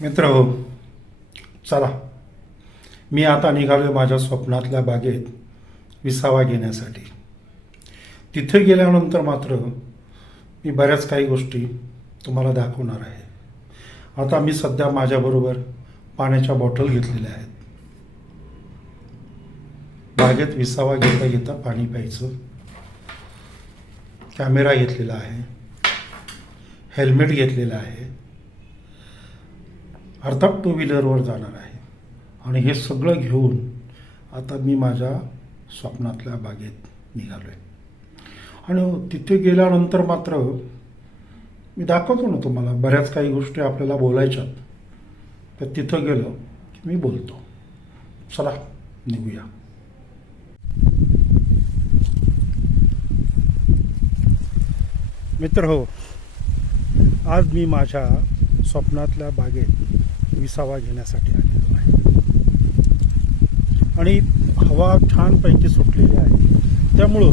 मित्र हो. चला. मी आता निघालो माझ्या स्वप्नातल्या बागेत विसावा घेण्यासाठी. तिथे गेल्यानंतर मात्र मी बऱ्याच काही गोष्टी तुम्हाला दाखवणार आहे. आता मी सध्या माझ्याबरोबर पाण्याच्या बॉटल घेतलेल्या आहेत. बागेत विसावा घेता घेता पाणी प्यायचं. कॅमेरा घेतलेला आहे. हेल्मेट घेतलेलं आहे. अर्थात टू व्हीलरवर जाणार आहे. आणि हे सगळं घेऊन आता मी माझ्या स्वप्नातल्या बागेत निघालो आहे आणि तिथे गेल्यानंतर मात्र मी दाखवतो ना तुम्हाला बऱ्याच काही गोष्टी आपल्याला बोलायच्यात. तर तिथं गेलो की मी बोलतो. चला निघूया. मित्र हो आज मी माझ्या स्वप्नातल्या बागेत विसावा घेण्यासाठी आलेलो आहे. आणि हवा छानपैकी सुटलेली आहे. त्यामुळं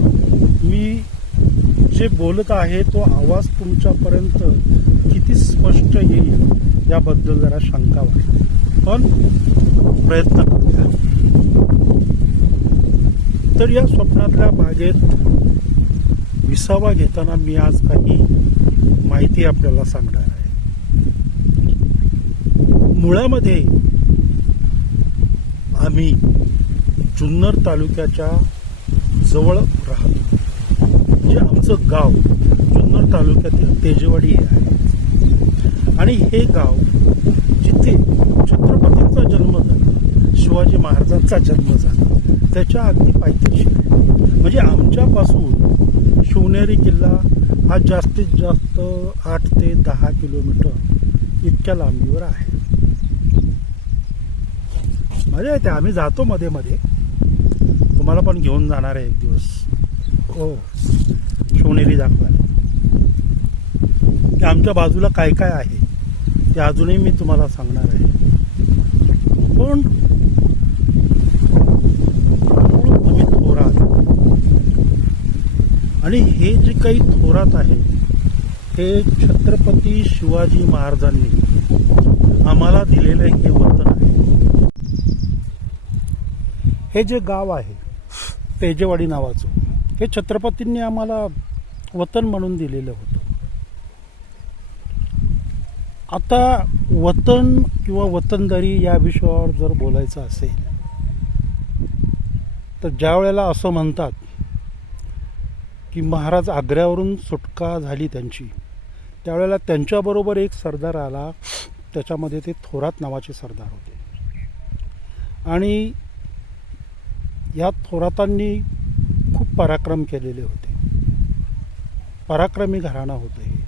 मी जे बोलत आहे तो आवाज तुमच्यापर्यंत किती स्पष्ट येईल याबद्दल जरा शंका वाटते. पण प्रयत्न करूया. तर या स्वप्नातल्या बागेत विसावा घेताना मी आज काही माहिती आपल्याला सांगणार आहे. मुळामध्ये आम्ही जुन्नर तालुक्याच्या जवळ राहतो. म्हणजे आमचं गाव जुन्नर तालुक्यातील तेजवाडी हे आहे. आणि हे गाव जिथे छत्रपतींचा जन्म झाला शिवाजी महाराजांचा जन्म झाला त्याच्या अगदी पायथ्याशी. म्हणजे आमच्यापासून शिवनेरी किल्ला हा जास्तीत जास्त आठ ते दहा किलोमीटर इतक्या लांबीवर आहे. मजा येते. आम्ही जातो मध्ये मध्ये. तुम्हाला पण घेऊन जाणार आहे एक दिवस. हो. शिवनेरी दाखवायला की आमच्या बाजूला काय काय आहे ते अजूनही मी तुम्हाला सांगणार आहे. पण तुम्ही थोरात. आणि हे जे काही थोरात आहे हे छत्रपती शिवाजी महाराजांनी आम्हाला दिलेलं हे वर्तन आहे हे जे गाव आहे तेजेवाडी नावाचं हे छत्रपतींनी आम्हाला वतन म्हणून दिलेलं होतं. आता वतन किंवा वतनदारी या विषयावर जर बोलायचं असेल तर ज्या वेळेला असं म्हणतात की महाराज आग्र्यावरून सुटका झाली त्यांची त्यावेळेला त्यांच्याबरोबर एक सरदार आला त्याच्यामध्ये ते थोरात नावाचे सरदार होते. आणि या थोरातांनी खूप पराक्रम केलेले होते. पराक्रमी घराणं होतं हे.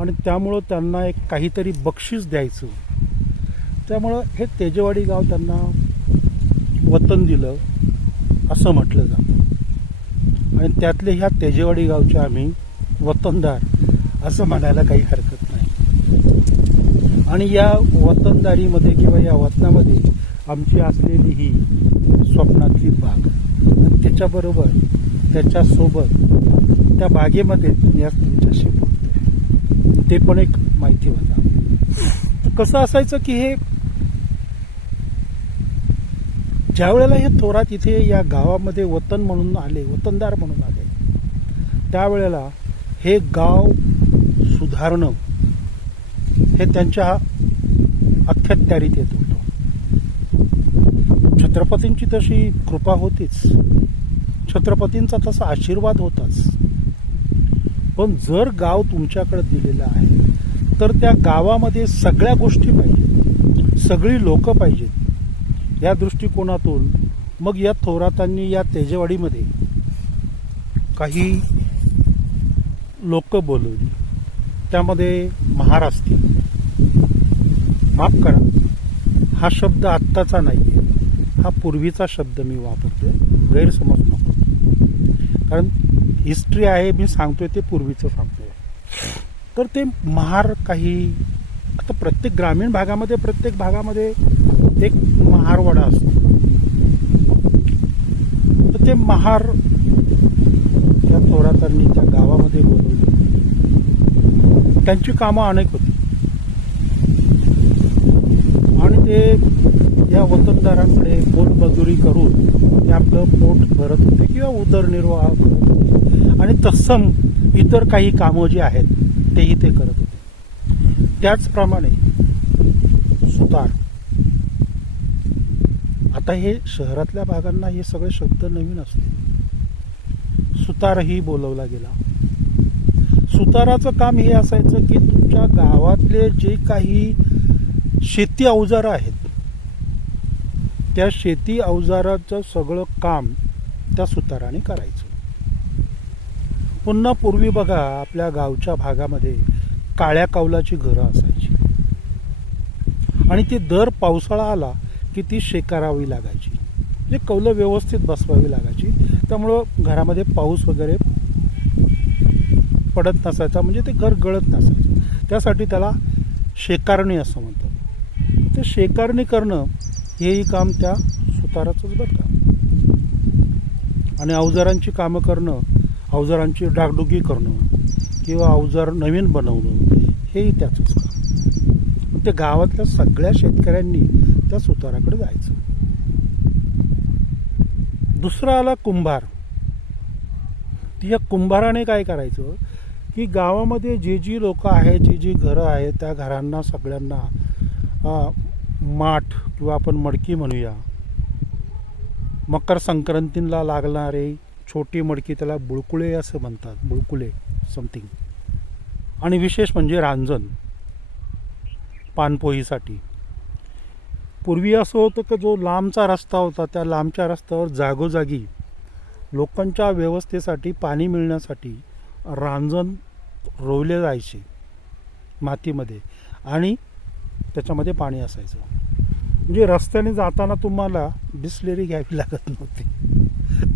आणि त्यामुळं त्यांना एक काहीतरी बक्षीस द्यायचं त्यामुळं हे तेजेवाडी गाव त्यांना वतन दिलं असं म्हटलं जातं. आणि त्यातले ह्या तेजेवाडी गावचे आम्ही वतनदार असं म्हणायला काही हरकत नाही. आणि या वतनदारीमध्ये किंवा या वतनामध्ये आमची असलेली ही स्वप्नातली बाग. आणि त्याच्याबरोबर त्याच्यासोबत त्या बागेमध्ये मी आज तुमच्याशी बोलतोय. ते पण एक माहिती होता. कसं असायचं की हे ज्या वेळेला हे थोरात इथे या गावामध्ये वतन म्हणून आले वतनदार म्हणून आले त्यावेळेला हे गाव सुधारणं हे त्यांच्या अख्यात्यारीत येतो. छत्रपतींची तशी कृपा होतीच. छत्रपतींचा तसा आशीर्वाद होताच. पण जर गाव तुमच्याकडे दिलेलं आहे तर त्या गावामध्ये सगळ्या गोष्टी पाहिजेत. सगळी लोक पाहिजेत. या दृष्टिकोनातून मग या थोरातांनी या तेजेवाडीमध्ये काही लोक बोलवली. त्यामध्ये महार माफ करा. हा शब्द आत्ताचा नाही आहे हा पूर्वीचा शब्द मी वापरतो आहे गैरसमज नको. कारण हिस्ट्री आहे मी सांगतोय ते पूर्वीचं सांगतोय. तर ते महार काही आता प्रत्येक ग्रामीण भागामध्ये प्रत्येक भागामध्ये एक महारवाडा असतो. तर ते महार त्या थोरातांनी त्या गावामध्ये बोलवले त्यांची कामं अनेक होती. आणि ते या वतनदारांकडे मोलमजुरी करून ते आपलं पोट भरत होते किंवा उदरनिर्वाह करत होते. आणि तत्सम इतर काही कामं जी आहेत तेही ते करत होते. त्याचप्रमाणे सुतार. आता हे शहरातल्या भागांना हे सगळे शब्द नवीन असते. सुतारही बोलवला गेला. सुताराचं काम हे असायचं की तुमच्या गावातले जे काही शेती अवजारं आहेत त्या शेती अवजाराचं सगळं काम त्या सुताराने करायचं. पुन्हा पूर्वी बघा आपल्या गावच्या भागामध्ये काळ्या कौलाची घरं असायची. आणि ती दर पावसाळा आला की ती शेकारावी लागायची. म्हणजे कौलं व्यवस्थित बसवावी लागायची. त्यामुळं घरामध्ये पाऊस वगैरे पडत नसायचा म्हणजे ते घर गळत नसायचं. त्यासाठी त्याला शेकारणी असं म्हणतात. ते शेकारणी करणं हेही काम त्या सुताराचंच बरं का? आणि अवजारांची कामं करणं अवजारांची डागडुगी करणं किंवा अवजार नवीन बनवणं हेही त्याचंच काम. ते गावातल्या सगळ्या शेतकऱ्यांनी त्या सुताराकडे जायचं. दुसरा आला कुंभार. या कुंभाराने काय करायचं? की गावामध्ये जे जी लोक आहेत जे जी घरं आहेत त्या घरांना सगळ्यांना माठ किंवा आपण मडकी म्हणूया. मकर संक्रांतीला लागणारे छोटी मडकी त्याला बुळकुळे असं म्हणतात. बुळकुळे समथिंग आणि विशेष म्हणजे रांजण पानपोहीसाठी पूर्वी असं होतं की जो लांबचा रस्ता होता त्या लांबच्या रस्त्यावर जागोजागी लोकांच्या व्यवस्थेसाठी पाणी मिळण्यासाठी रांजण रोवले जायचे मातीमध्ये. आणि त्याच्यामध्ये पाणी असायचं. म्हणजे रस्त्याने जाताना तुम्हाला बिसलेरी घ्यावी लागत नव्हती.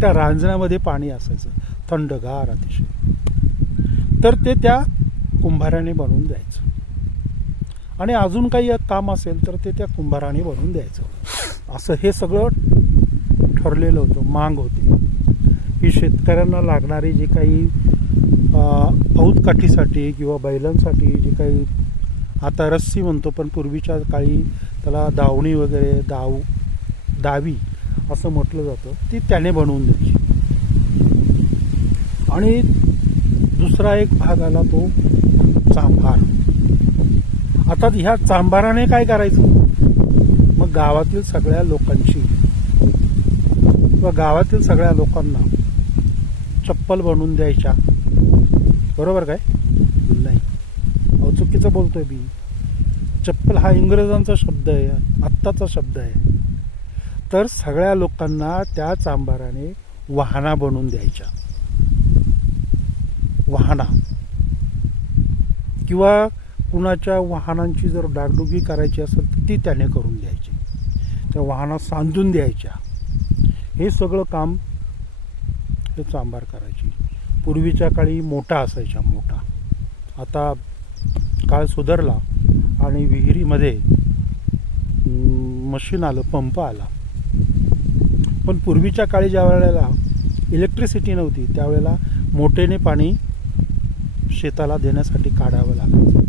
त्या रांजणामध्ये पाणी असायचं. थंडगार अतिशय. तर ते त्या कुंभाराने बनवून द्यायचं. आणि अजून काही काम असेल तर ते त्या कुंभाराने बनवून द्यायचं. असं हे सगळं ठरलेलं होतं. मांग होती. की शेतकऱ्यांना लागणारी जी काही औतकाठीसाठी किंवा बैलांसाठी जी काही आता रस्सी म्हणतो पण पूर्वीच्या काळी त्याला दावणी वगैरे दाव दावी असं म्हटलं जातं. ती त्याने बनवून द्यायची. आणि दुसरा एक भाग आला तो चांभार. आता ह्या चांभाराने काय करायचं? मग गावातील सगळ्या लोकांची किंवा गावातील सगळ्या लोकांना चप्पल बनवून द्यायच्या. बरोबर काय? नाही. अहो चुकीचं बोलतोय मी. चप्पल हा इंग्रजांचा शब्द आहे आत्ताचा शब्द आहे. तर सगळ्या लोकांना त्या चांभाराने वाहना बनवून द्यायच्या. वाहना. किंवा कुणाच्या वाहनांची जर डागडुगी करायची असेल तर ती त्याने करून द्यायची. त्या वाहना सांधून द्यायच्या. हे सगळं काम हे चांभार करायची. पूर्वीच्या काळी मोठा असायचा मोठा. आता काळ सुधारला. आणि विहिरीमध्ये मशीन आलं पंप आला. पण पूर्वीच्या काळी ज्या वेळेला इलेक्ट्रिसिटी नव्हती त्यावेळेला मोठेने पाणी शेताला देण्यासाठी काढावं लागायचं.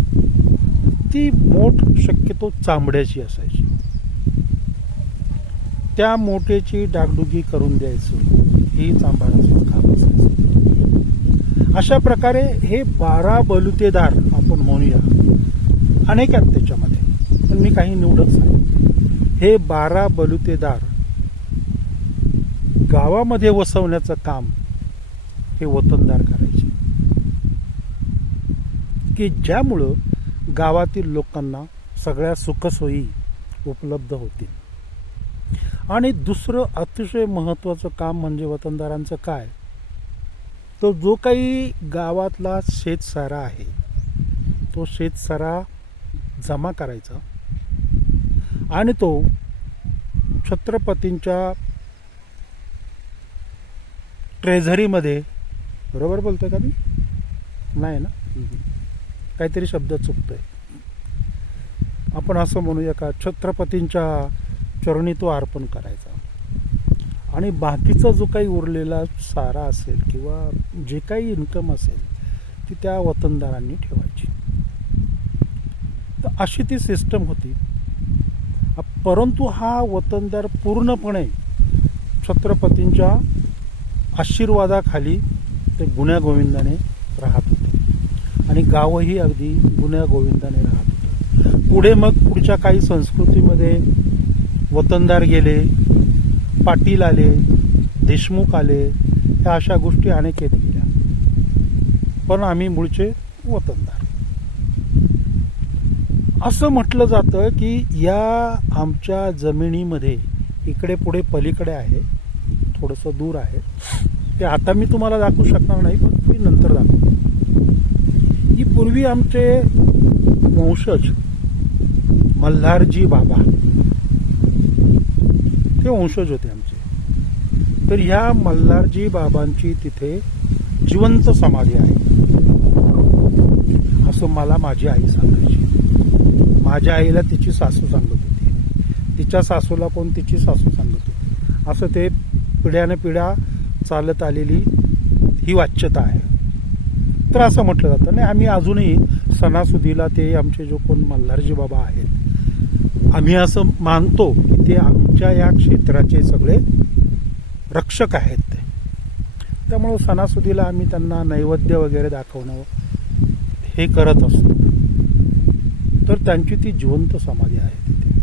ती मोठ शक्यतो चांबड्याची असायची. त्या मोठेची डागडुगी करून द्यायचं. ही चांभाळाचं काम असायचं. अशा प्रकारे हे बारा बलुतेदार आपण म्हणूया. अनेक आहेत त्याच्यामध्ये. पण मी काही निवडत नाही. हे बारा बलुतेदार गावामध्ये वसवण्याचं काम हे वतनदार करायचे. की ज्यामुळं गावातील लोकांना सगळ्या सुखसोयी उपलब्ध होतील. आणि दुसरं अतिशय महत्त्वाचं काम म्हणजे वतनदारांचं काय? तो जो काही गावातला शेतसारा आहे तो शेतसारा जमा करायचा. आणि तो छत्रपतींच्या ट्रेझरीमध्ये बरोबर बोलतोय का मी? नाही ना? काहीतरी शब्द चुकतोय. आपण असं म्हणूया का छत्रपतींच्या चरणी तो अर्पण करायचा. आणि बाकीचा जो काही उरलेला सारा असेल किंवा जे काही इन्कम असेल ती त्या वतनदारांनी ठेवायची. तर अशी ती सिस्टम होती. परंतु हा वतनदार पूर्णपणे छत्रपतींच्या आशीर्वादाखाली ते गुण्यागोविंदाने राहत होते. आणि गावही अगदी गुण्यागोविंदाने राहत होतं. पुढे मग पुढच्या काही संस्कृतीमध्ये वतनदार गेले पाटील आले देशमुख आले ह्या अशा गोष्टी अनेक येत गेल्या. पण आम्ही मूळचे वतनदार. असं म्हटलं जातं की या आमच्या जमिनीमध्ये इकडे पुढे पलीकडे आहे थोडंसं दूर आहे. ते आता मी तुम्हाला दाखवू शकणार नाही पण मी नंतर दाखवू. ही पूर्वी आमचे वंशज मल्हारजी बाबा ते वंशज होते आमचे. तर ह्या मल्हारजी बाबांची तिथे जिवंत समाधी आहे. असं मला माझी आई सांगायची. माझ्या आईला तिची सासू सांगत होती. तिच्या सासूला कोण तिची सासू सांगत होती. असं ते पिढ्याने पिढ्या चालत आलेली ही वाच्यता आहे. तर असं म्हटलं जातं. नाही आम्ही अजूनही सणासुदीला ते आमचे जो कोण मल्हारजी बाबा आहेत आम्ही असं मानतो की ते आमच्या या क्षेत्राचे सगळे रक्षक आहेत ते. त्यामुळं सणासुदीला आम्ही त्यांना नैवेद्य वगैरे दाखवणं हे करत असतो. तर त्यांची ती जिवंत समाधी आहे तिथे.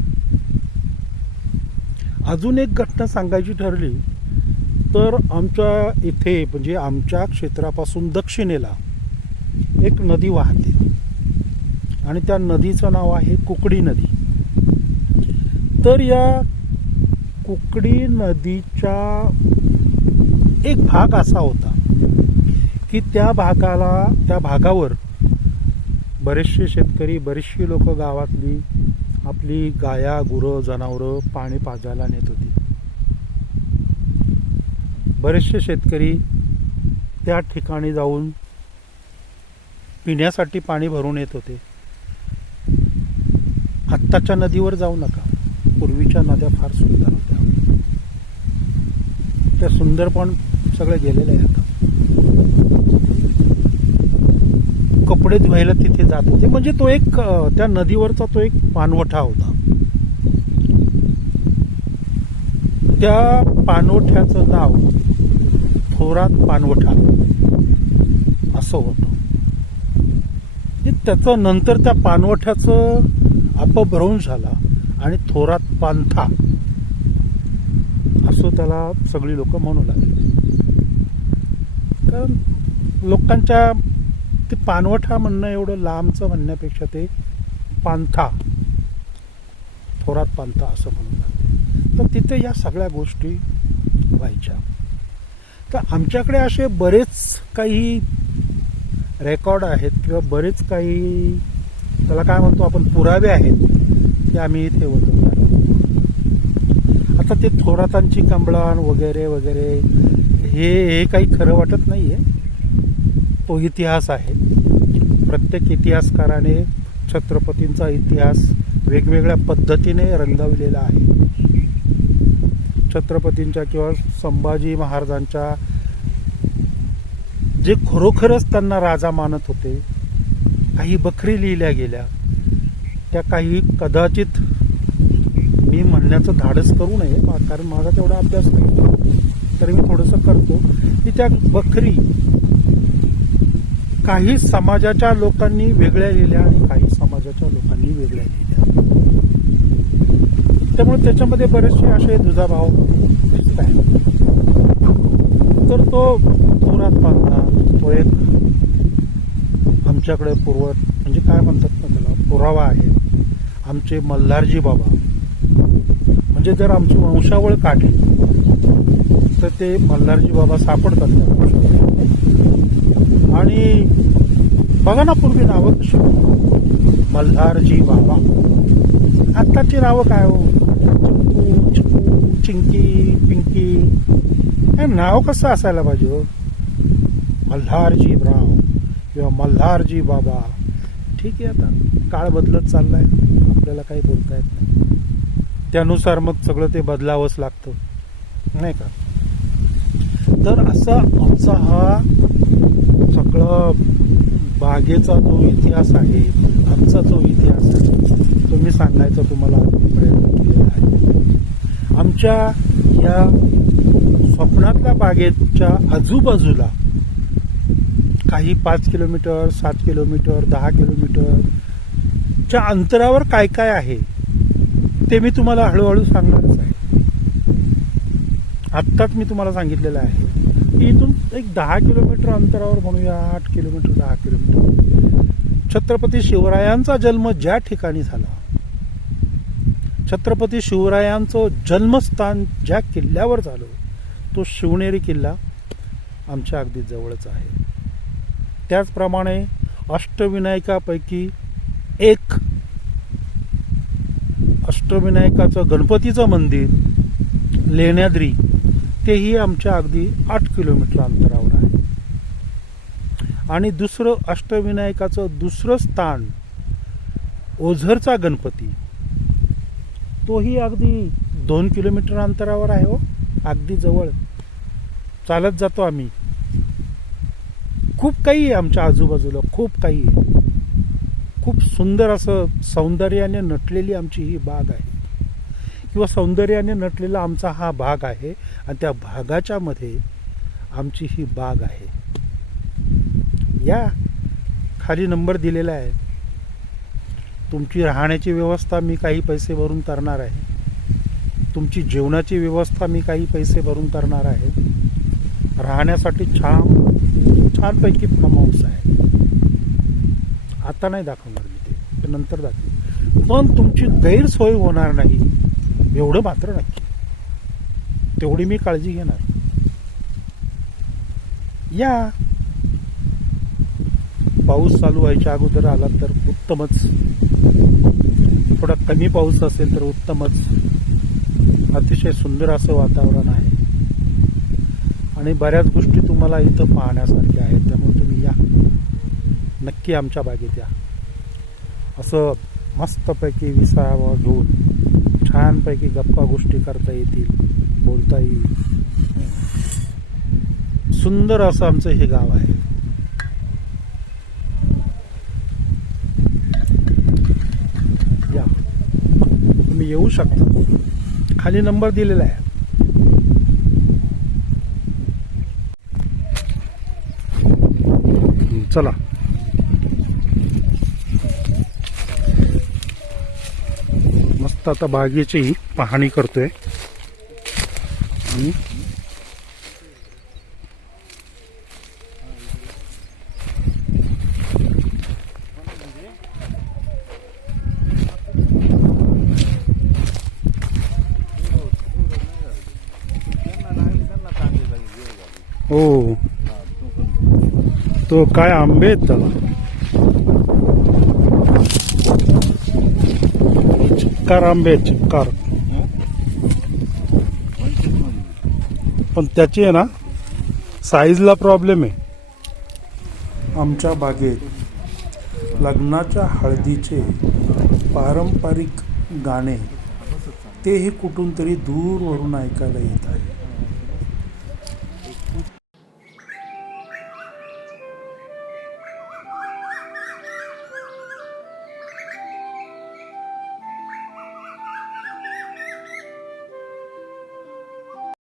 अजून एक घटना सांगायची ठरली तर आमच्या इथे म्हणजे आमच्या क्षेत्रापासून दक्षिणेला एक नदी वाहते. आणि त्या नदीचं नाव आहे कुकडी नदी. तर या कुकडी नदीच्या एक भाग असा होता की त्या भागाला त्या भागावर बरेचसे शेतकरी बरीचशी लोक गावातली आपली गाया गुरं जनावरं पाणी पाजायला नेत होती. बरेचसे शेतकरी त्या ठिकाणी जाऊन पिण्यासाठी पाणी भरून येत होते. आत्ताच्या नदीवर जाऊ नका. पूर्वीच्या नद्या फार सुंदर होत्या. त्या सुंदर पण सगळे गेलेले आहे आता कपडे धुवायला तिथे जात होते. म्हणजे तो एक त्या नदीवरचा तो एक पाणवठा होता. त्या पाणवठ्याचं नाव थोरात पाणवठा असं होतं. म्हणजे त्याचं नंतर त्या पाणवठ्याचं अपभ्रंश झाला आणि थोरात पांथा असं त्याला सगळी लोक म्हणू लागली. कारण लोकांच्या ते पानवठा म्हणणं एवढं लांबचं म्हणण्यापेक्षा ते पांथा थोरात पांथा असं म्हणून जाते. तर तिथे या सगळ्या गोष्टी व्हायच्या. तर आमच्याकडे असे बरेच काही रेकॉर्ड आहेत किंवा बरेच काही त्याला काय म्हणतो आपण पुरावे आहेत ते आम्ही इथे होतो आता ते थोरातांची कंबळान वगैरे वगैरे हे हे काही खरं वाटत नाही आहे तो इतिहास आहे. प्रत्येक इतिहासकाराने छत्रपतींचा इतिहास वेगवेगळ्या पद्धतीने रंगवलेला आहे. छत्रपतींच्या किंवा संभाजी महाराजांच्या जे खरोखरच त्यांना राजा मानत होते काही बखरी लिहिल्या गेल्या. त्या काही कदाचित मी म्हणण्याचं धाडस करू नये कारण माझा तेवढा अभ्यास नाही. तरी मी थोडंसं करतो. की त्या बखरी काही समाजाच्या लोकांनी वेगळ्या लिहिल्या आणि काही समाजाच्या लोकांनी वेगळ्या लिहिल्या. त्यामुळे त्याच्यामध्ये बरेचसे असे दुजाभाव दिसत आहेत. तर तो थोरात बांधला तो एक आमच्याकडे पूर्व म्हणजे काय म्हणतात ना त्याला पुरावा आहे. आमचे मल्हारजी बाबा. म्हणजे जर आमची वंशावळ काढली तर ते मल्हारजी बाबा सापडतात त्या आणि बघा ना पूर्वी नावं कशी मल्हारजी बाबा. आत्ताची नावं काय हो? चिंकू चिंकू चिंकी पिंकी. हे नाव कसं असायला पाहिजे हो? मल्हारजी राव किंवा मल्हारजी बाबा. ठीक आहे आता. काळ बदलत चाललाय. आपल्याला काही बोलता येत नाही. त्यानुसार मग सगळं ते बदलावंच लागतं. नाही का? तर असा आमचा हा सगळं बागेचा जो इतिहास आहे आमचा जो इतिहास आहे तो मी सांगायचा तुम्हाला प्रयत्न केलेला आहे. आमच्या या स्वप्नातल्या बागेच्या आजूबाजूला काही पाच किलोमीटर सात किलोमीटर दहा किलोमीटरच्या अंतरावर काय काय आहे ते मी तुम्हाला हळूहळू सांगणारच आहे. आत्ताच मी तुम्हाला सांगितलेलं आहे. इथून एक दहा किलोमीटर अंतरावर म्हणूया आठ किलोमीटर दहा किलोमीटर. छत्रपती शिवरायांचा जन्म ज्या ठिकाणी झाला छत्रपती शिवरायांचं जन्मस्थान ज्या किल्ल्यावर झालं तो शिवनेरी किल्ला आमच्या अगदी जवळच आहे. त्याचप्रमाणे अष्टविनायकापैकी एक अष्टविनायकाचं गणपतीचं मंदिर लेण्याद्री तेही आमच्या अगदी आठ किलोमीटर अंतरावर आहे. आणि दुसरं अष्टविनायकाचं दुसरं स्थान ओझरचा गणपती तोही अगदी दोन किलोमीटर अंतरावर आहे हो. अगदी जवळ. चालत जातो आम्ही. खूप काही आहे आमच्या आजूबाजूला खूप काही आहे. खूप सुंदर असं सौंदर्याने नटलेली आमची ही बाग आहे. किंवा सौंदर्याने नटलेला आमचा हा भाग आहे आणि त्या भागाच्या मध्ये आमची ही बाग आहे. या खाली नंबर दिलेला आहे. तुमची राहण्याची व्यवस्था मी काही पैसे भरून करणार आहे. तुमची जेवणाची व्यवस्था मी काही पैसे भरून करणार आहे. राहण्यासाठी छान छानपैकी फार्म हाऊस आहे. आता नाही दाखवणार मी ते नंतर दाखवेन. पण तुमची गैरसोय होणार नाही. एवढं मात्र नक्की. तेवढी मी काळजी घेणार. या. पाऊस चालू व्हायच्या अगोदर आला तर उत्तमच. थोडा कमी पाऊस असेल तर उत्तमच. अतिशय सुंदर असं वातावरण आहे. आणि बऱ्याच गोष्टी तुम्हाला इथं पाहण्यासारख्या आहेत त्यामुळे तुम्ही या. नक्की आमच्या बागेत या. असं मस्तपैकी विसावा घेऊन छानपैकी गप्पा गोष्टी करता येतील बोलता येईल. सुंदर असं आमचं हे गाव आहे. या. तुम्ही येऊ शकता. खाली नंबर दिलेला आहे. चला. मस्त आता बागेची पाहणी करतोय. आणि हो. तो काय आंबे आहेत त्याला? चिक्कार आंबे चिक्कार पण त्याची आहे ना साईजला प्रॉब्लेम आहे. आमच्या बागेत लग्नाच्या हळदीचे पारंपरिक गाणे तेही कुठून तरी दूरवरून ऐकायला येतात.